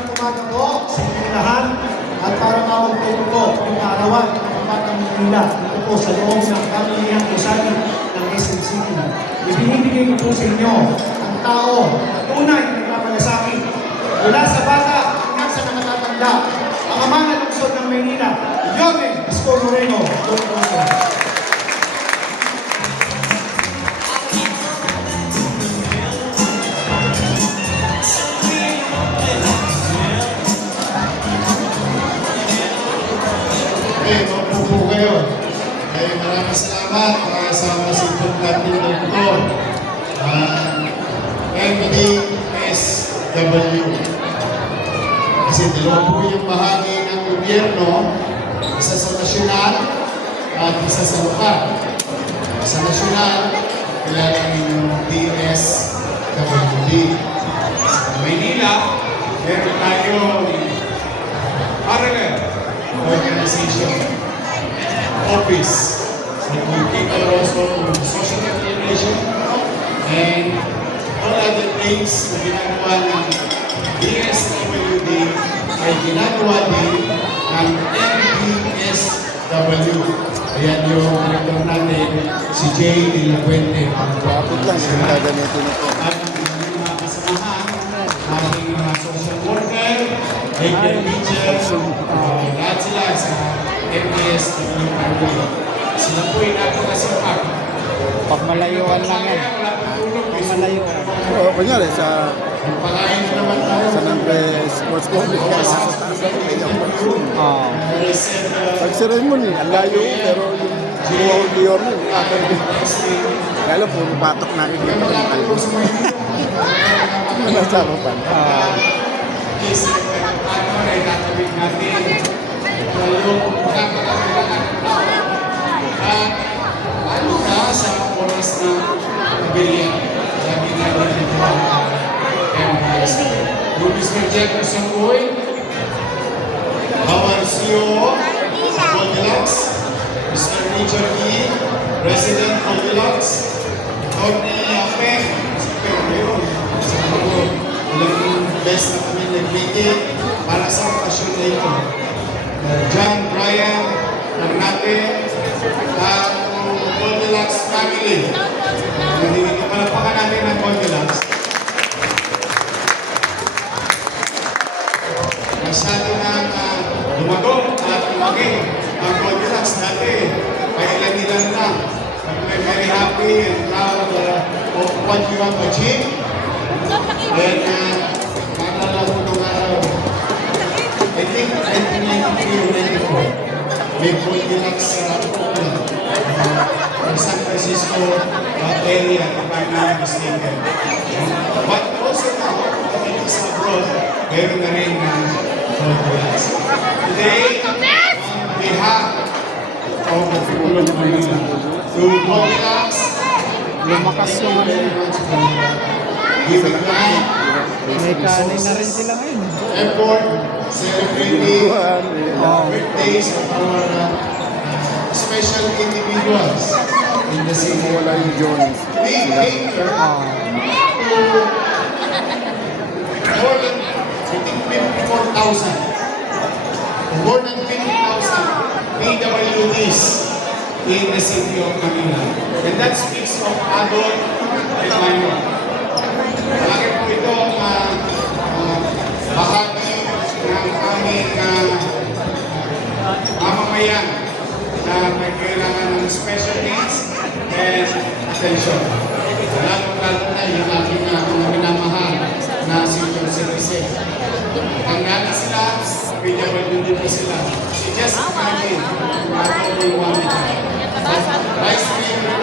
magandang umaga po sa inyong lahat at para mapagpapag po yung kaarawan ng Kabatang Manila ito po sa loob ng pamilihang gusali ng SM City. Ibinibigay ko po sa inyo ang tao na tunay na nagmamalasakit mula sa bata hanggang sa nakatatanda, ang ama ng lungsod ng Maynila, Yorme Isko Moreno. Po kayo. Kaya maraming salamat sa masipag natin dito. MDSW. Kasi dalawa po yung bahagi ng gobyerno, isa sa nasyonal at isa sa lokal. Sa nasyonal, kilala yung DSWD. Sa Maynila, meron tayong parallel organization office. So we people also social coordination and all other things na ginagawa ng DSWD ay ginagawa din ng MDSW. Ayan yung director natin, si Jay De La Puente. Kapit lang, yung gagamitin ito. At ang mga kasamahan, ating mga social worker, health teacher, lahat sila sa MDSW. Sila po ay napakasipag. Pag malayuan lang yan. Pag malayuan. Oo, kunyari sa Palain na naman tayo. San Andres Sports Complex kaya sa taas ako may yung Oo. pag ceremony, ang layo pero yung buwang diyor mo, kaya lang puro batok nakikita ng kalbo. Nasama pa. Is ano ay tatawid natin. Yung pagkakatakilan ng tao. At ano na sa oras na pagbilihan. Lagi na rin ito ang MDS. Yung Mr. Jefferson Boy, our CEO, Goldilocks, Mr. Richard E., President Goldilocks, Tony Apeng, ilang best na kami nag-meeting para sa okasyon na ito. John Bryan, Magnate, at Goldilocks family. Palapakan natin ang Goldilocks. Masyado na lumago at lumaki ang Goldilocks dati. Kailan-ilan lang. I'm very happy and proud of what you have achieved. And maalala ko nung araw, I think 1993 or 94, may Goldilocks sa San Francisco area, if I'm not mistaken. But also now, it is abroad, meron na rin ng Goldilocks. Today, on behalf of the people of Manila, to Goldilocks, Lumakas yung ano. giving life, May kanin na rin sila ngayon. effort, celebrating birthdays of our special individuals in the city. Wala yung Jones. We came here more than, I think, 54,000. More than 50,000 PWDs in the city of Manila. And that speaks of adult and minor. Bakit po ito bahagi ng aming mamamayan na may kailangan ng special needs and attention. Lalo na yung aking mga minamahal na senior citizen. Ang natin sila, PWD po sila. Si Jessica Franklin, probably one of them. Vice Mayor,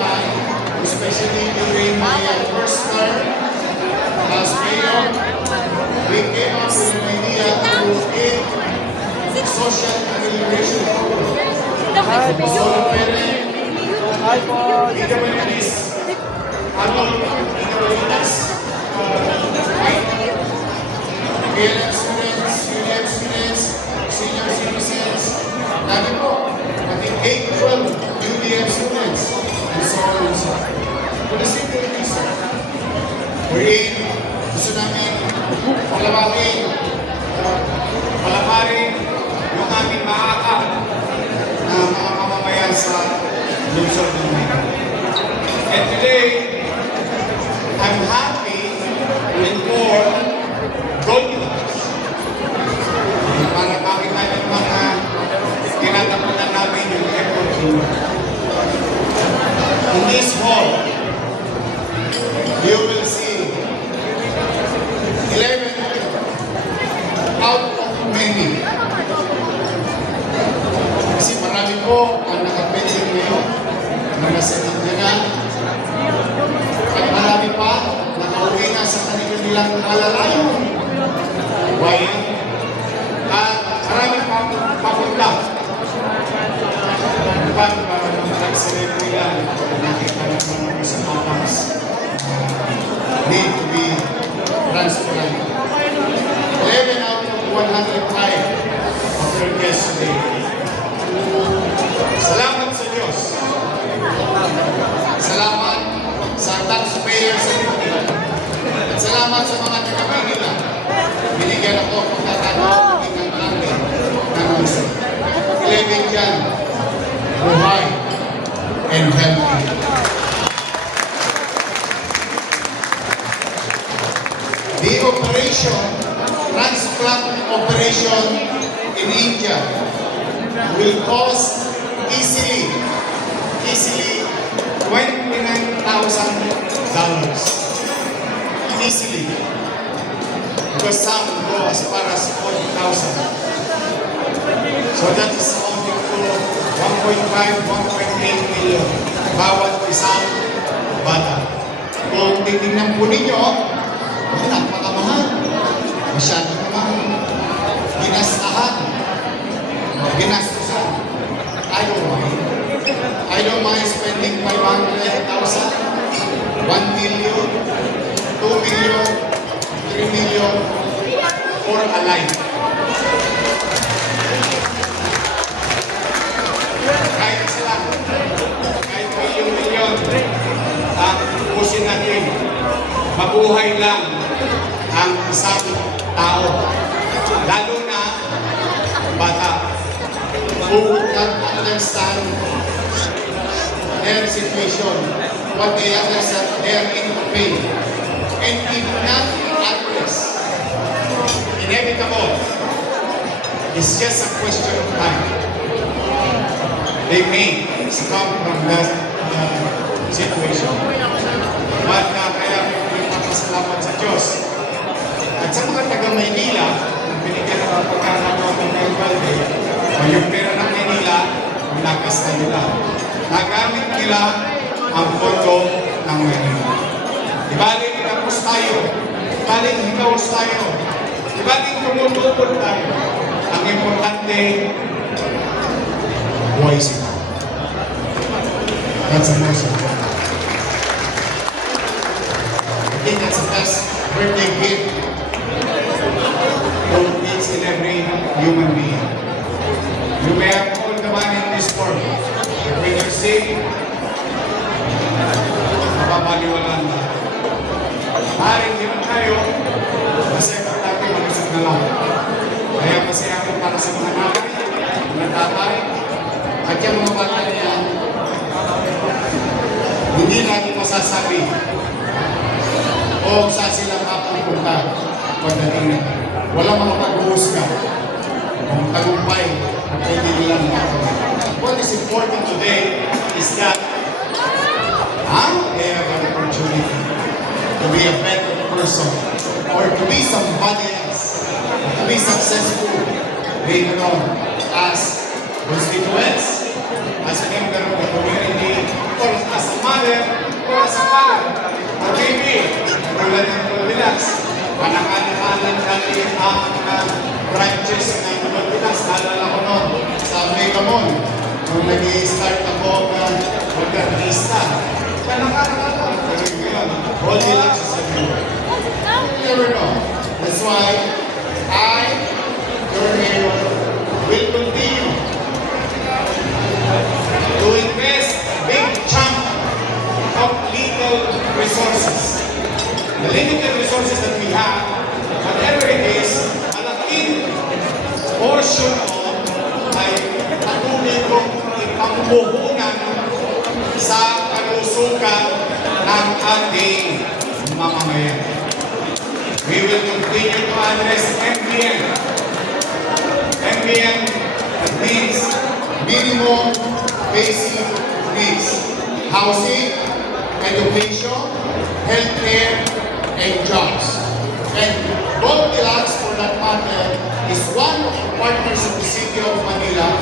especially during my first term as mayor, we came up with an idea to create social amelioration program. So, PWDs, adult PWDs, PLM students, ULM students, senior citizens, dami po, pati K-12 UDM students, and so on and so on. For the simple reason, wherein gusto namin palawagin kayo dyan, buhay and healthy. The operation, transplant operation in India will cost easily $29,000. Easily. Because some go as far as 40,000. So that is amounting to 1.8 million bawat isang bata. Kung titignan po ninyo, napakamahal. Masyado naman. Ginastusan. I don't mind spending 500,000, 1 million, 2 million, 3 million for a life. Kahit sila, kahit milyon-milyon, ang pusin natin, mabuhay lang ang isang tao. Lalo na bata. Who would not understand their situation, what they understand, they are in pain. And if not addressed, inevitable, it's just a question of time. They may succumb from that situation. But kaya pinagpapasalamat sa Diyos. At sa mga taga-Maynila, binigyan ng pagkakataon ng Mayor Valde, o yung pera ng Maynila, nakas na nila. Nagamit nila ang pondo ng Maynila. Ibaling tapos tayo, ibaling hikaws tayo, ibaling tumutupod tayo. Ang importante, buhay sila. That's the most important. I think that's the best birthday gift to each and every human being. You may have all the money in this world. When you're sick, mapapaliwalaan na. Maaaring yun tayo, masaya ko natin mag-isip na lang. Kaya masaya ko para sa mga nanay, mga tatay, at yung mga bata niya, hindi natin masasabi o saan sila mapupunta pagdating na. Walang mga pag-uusga, ang tagumpay at hindi nila nakakawa. What is important today is that they have an opportunity to be a better person or to be somebody else, to be successful later on as constituents, as a member of the community, or as a mother, or as a father, or maybe, tulad ng Pilipinas, anak-anakan dati ang branches ng Pilipinas. Naalala ko noon sa Megamon, nung nag-i-start ako ng organista. Anak-anakan, pero ngayon, Goldilocks is everywhere. You never know. That's why I, your mayor, will continue to invest big chunk of legal resources. The limited resources that we have, whatever it is, malaking portion of ay patuloy kong ipamumuhunan sa kalusugan ng ating mamamayan. We will continue to address MBN. MBN means minimum basic needs. Housing, education, healthcare, and jobs. And Goldilocks, for that matter, is one of the partners of the City of Manila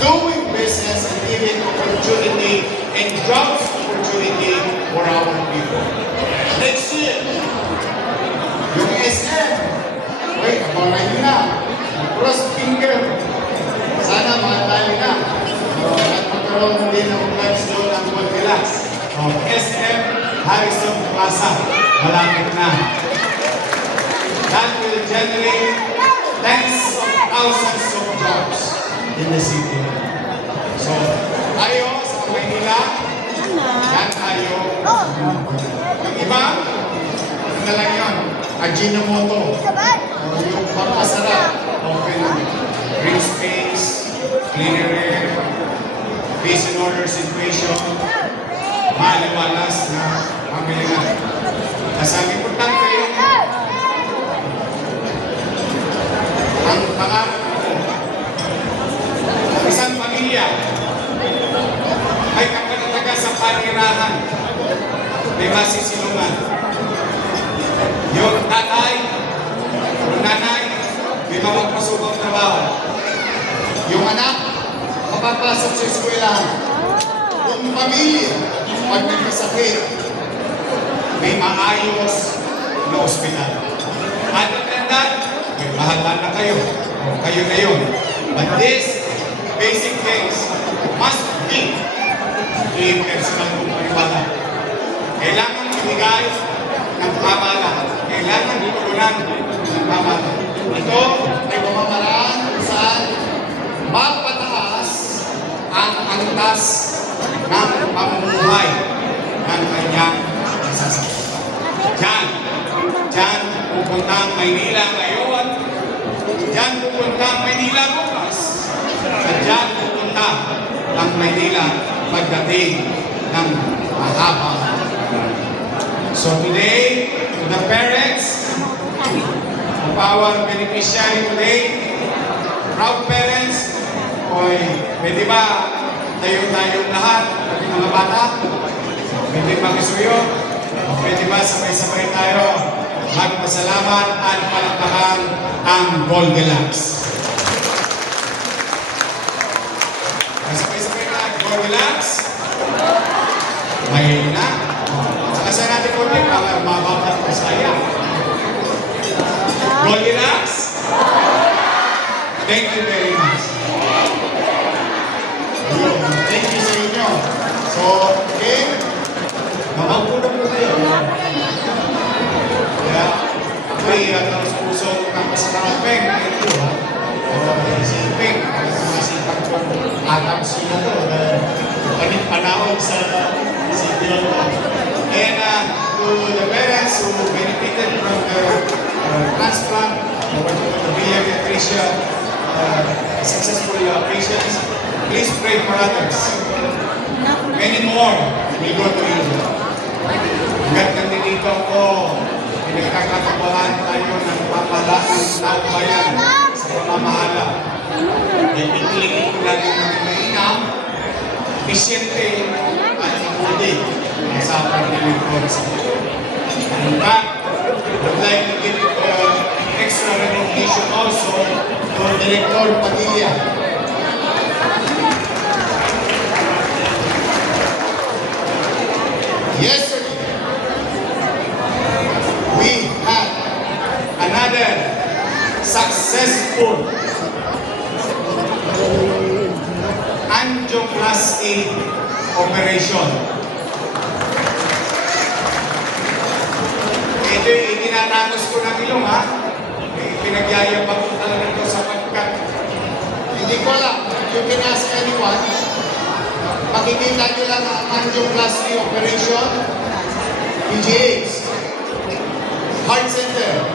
doing business and giving opportunity and jobs opportunity for our people. Next year, yung SM, wait, abangan nyo na. Cross finger. Sana matali na. At magkaroon din ng vlogs doon ang Goldilocks. SM Harrison Plaza. Malapit na. That will generate tens of thousands of jobs in the city. So, tayo sa Maynila, yan tayo. Yung iba, ano na lang yun? Ajinomoto. O yung pampasarap. Okay lang. Green space, cleaner air, peace and order situation, maliwalas na pamilya. Kasi ang importante, ang pangarap ko, ang isang pamilya ay kapanataga sa panirahan, may masisilungan. Yung tatay, yung nanay, may mapagpasubang trabaho. Yung anak, mapapasok sa eskwelahan. Yung pamilya, pag nagkasakit, may maayos na ospital. Other than that, may bahala na kayo. O kayo na yun. But these basic things must be in personal kong paniwala. Kailangan ibigay ng pamahalaan. Kailangan itugunan ng pamahalaan. Ito ay pamamaraan kung saan mapataas ang antas ng pamumuhay ng kanyang nasasakit. Diyan pupunta ang Maynila ngayon. Diyan pupunta ang Maynila bukas. At diyan pupunta ang Maynila pagdating ng mahabang. So today, to the parents, of our beneficiary today, proud parents, oy, pwede ba tayo-tayong lahat, pati mga bata? Pwede ba kisuyo? Pwede ba sabay-sabay tayo magpasalamat at palakpakan ang Goldilocks? Sabay-sabay tayo, Goldilocks? May na? Saka sa natin ko din, mga mababa at masaya. Goldilocks? Thank you very much. Thank you sa inyo. So, okay, mamagpuna po kayo. Kaya, ako'y taos puso ng pasarapeng. Thank you, ha? Si Peng, masipag po atang sino to. Panahon sa City of And to the parents who benefited from the transplant, the Villa Beatricia successful operations, please pray for others. Many more will go to you. Hanggat nandito ako, pinagkakatabahan tayo ng pamahalaan ng taong bayan sa pamamahala. Ipilitin ko natin ng mainam, eficiente at mabuti sa pag-lingkod sa iyo. In fact, I would like to give extra recognition also to Director Padilla. Yesterday, we had another successful angioplasty operation. Ito'y itinatanos ko ng ilong, ha? Pinagyayabang ko talaga ito sapagkat hindi ko alam. You can ask anyone. Makikita nyo lang ang angioplasty operation, PGH, Heart Center.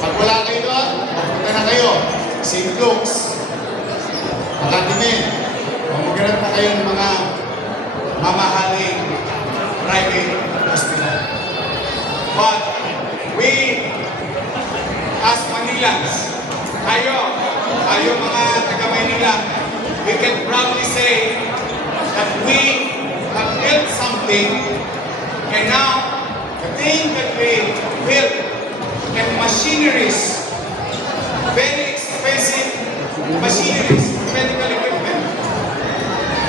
Pag wala kayo doon, magpunta na kayo. St. Luke's, Makatimin. Maghanap na kayo ng mga mamahaling private hospital. But we, as Manilans, tayo mga taga-Maynila, we can proudly say that we have built something, and now the thing that we built and machineries, very expensive machineries, medical equipment,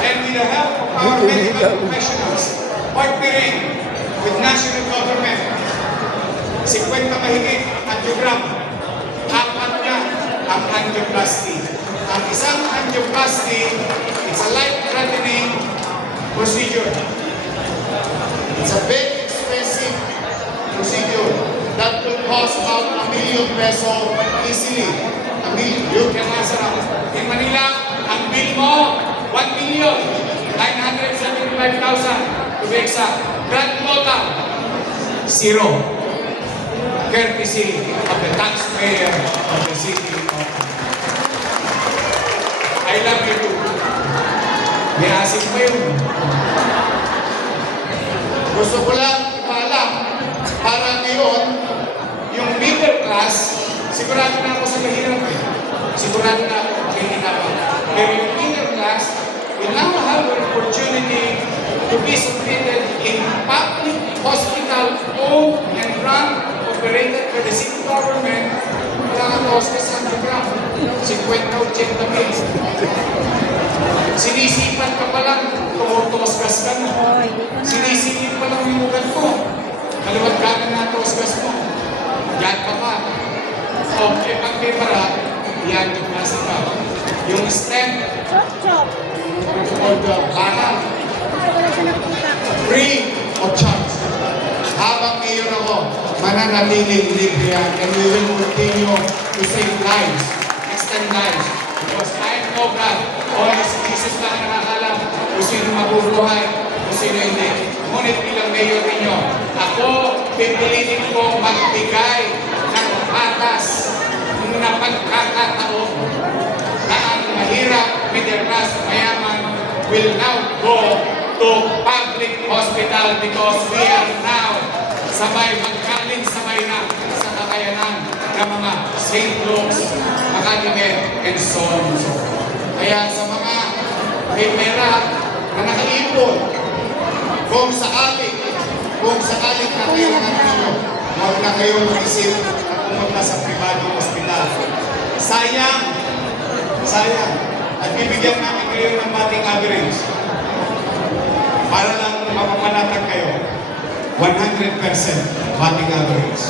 and with the help of our medical professionals, partnering with national government, 50 mahigit angiogram, 4 na ang angioplasty. Ang isang angioplasty, it's a life-threatening procedure. It's a very expensive procedure that will cost about ₱1 million easily. ₱1 million. You can answer us. In Manila, ang bill mo, ₱1,975,000 to be exact. Grand total, zero. Courtesy of the taxpayer of the city of I love you too. May Asin pa yun. Gusto ko lang ipaalam para ngayon, yung middle class, sigurado na ako sa mahirap eh. Sigurado na ako mahihirapan. Pero yung middle class, we now have an opportunity to be submitted in public hospital owned and run, operated by the city government. Wala nga hostess sa program. 50-80 mil. Sinisipan ka pa lang, tumutosgas ka na. Sinisipin pa lang yung ugat mo. Kaliwat ka na tosgas mo. Yan pa pa. Okay, pag may para, yan yung klase ka. Yung stem, bakal, free of charge. Habang ngayon ako, mananatiling libre yan, and we will continue to save lives, extend lives. Because I know God, all His Jesus lang nakakalam kung sino mabubuhay, kung sino hindi. Ngunit bilang mayor ninyo, ako pipilitin ko magbigay ng patas na pagkakataon na ang mahirap, middle class, mayaman will now go to public hospital because we are now magkaling-sabay na sa kakayanan ng mga St. Luke's, Academy, and so on and so on. Kaya sa mga may pera na nakaipon, kung sakaling na kailangan ninyo, huwag na kayo mag-isip na pumunta sa pribadong hospital. Sayang, at bibigyan namin kayo ng bating average para lang mapapanatag kayo. 100% bating average.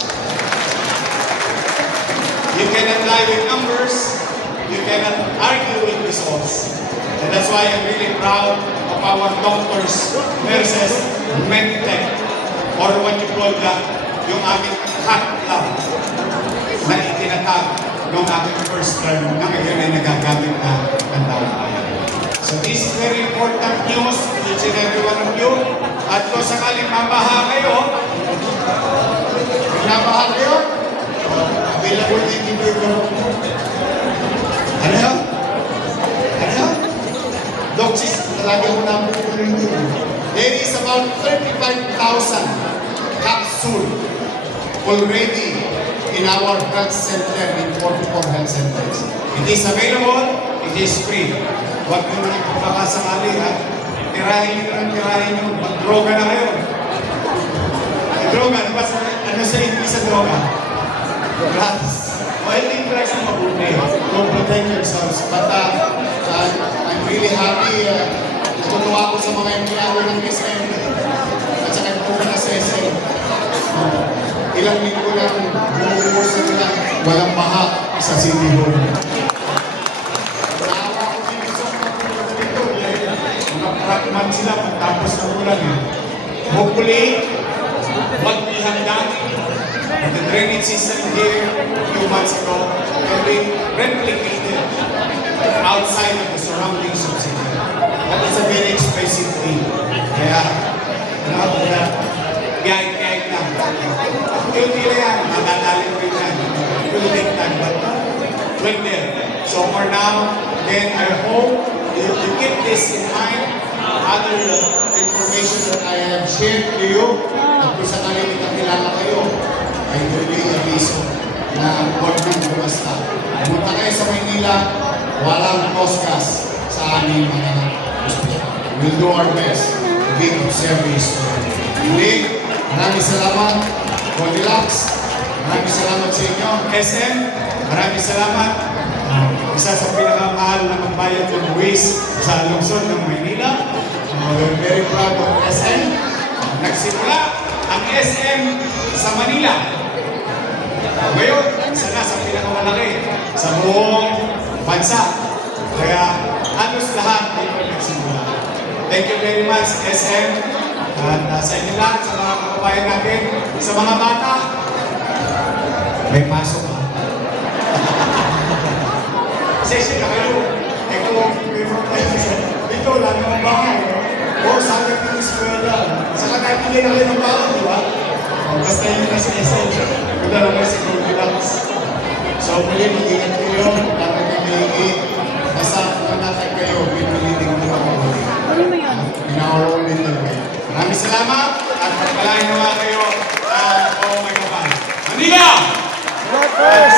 You cannot lie with numbers, you cannot argue with results. And that's why I'm really proud of our doctors, nurses, medtech, or what you call that, yung aming hot lab na itinatag noong aming first term na ngayon ay nagagamit na ng taong bayan. So this is very important news to each and every one of you. At kung sakaling mabaha kayo, available din dito yung ano yun? Doxis, talaga mo namin ito. There is about 35,000 capsule already in our health center, in 44 health centers. It is available, it is free. Huwag nyo na ipapakasakali, ha? Tirahin nyo, mag-droga na kayo. Droga, ano sa English sa droga? Drugs. Well, hindi drugs na mabuti. Don't protect yourselves. But I'm really happy. Tutuwa ko sa mga empleyado ng SM at saka yung po na sa SM. Ilang linggo lang bumubuhos na nila. Walang baha sa City Hall. Naawa ko dito sa mga dito. Mga pragman sila pagtapos ng ulan. Hopefully, what we have done, the drainage system here a few months ago can be replicated outside of the surroundings of city. That is a very expensive thing. Kaya, gayet lang. Yung tila yan, matatalim rin yan. It will take time, but we're there. So for now, again, I hope you keep this in mind. Other information that I have shared to you, at kung sakaling itakilala kayo, ay tuloy na piso na huwag nang bumasta. Pumunta kayo sa Maynila, walang poskas sa aming mga hospital. We'll do our best to be of service to you. Muli, maraming salamat. Goldilocks, maraming salamat sa inyo. SM, maraming salamat. Isa sa pinakamahal na magbayad ng buwis sa lungsod ng Maynila. We're very proud of SM. Nagsimula ang SM sa Manila. Ngayon, isa na sa pinakamalaki sa buong bansa. Kaya halos lahat ay nagsimula. Thank you very much, SM. At sa inyo lahat, sa mga kababayan natin, sa mga bata, may pasok ka. Session na kayo. Dito, wala naman bahay. O, sabi ko yung eskwela. Saka nagbigay na kayo ng bahay, di ba? Basta yun na sa SM. Wala na kayo sa Goldilocks. So, muli, mag-ingat kayo. Dapat kayo may basta manatag kayo. Piniliting mo ako. Maraming salamat at pagpalain nawa kayo. Oh my God. Manila! Salamat po!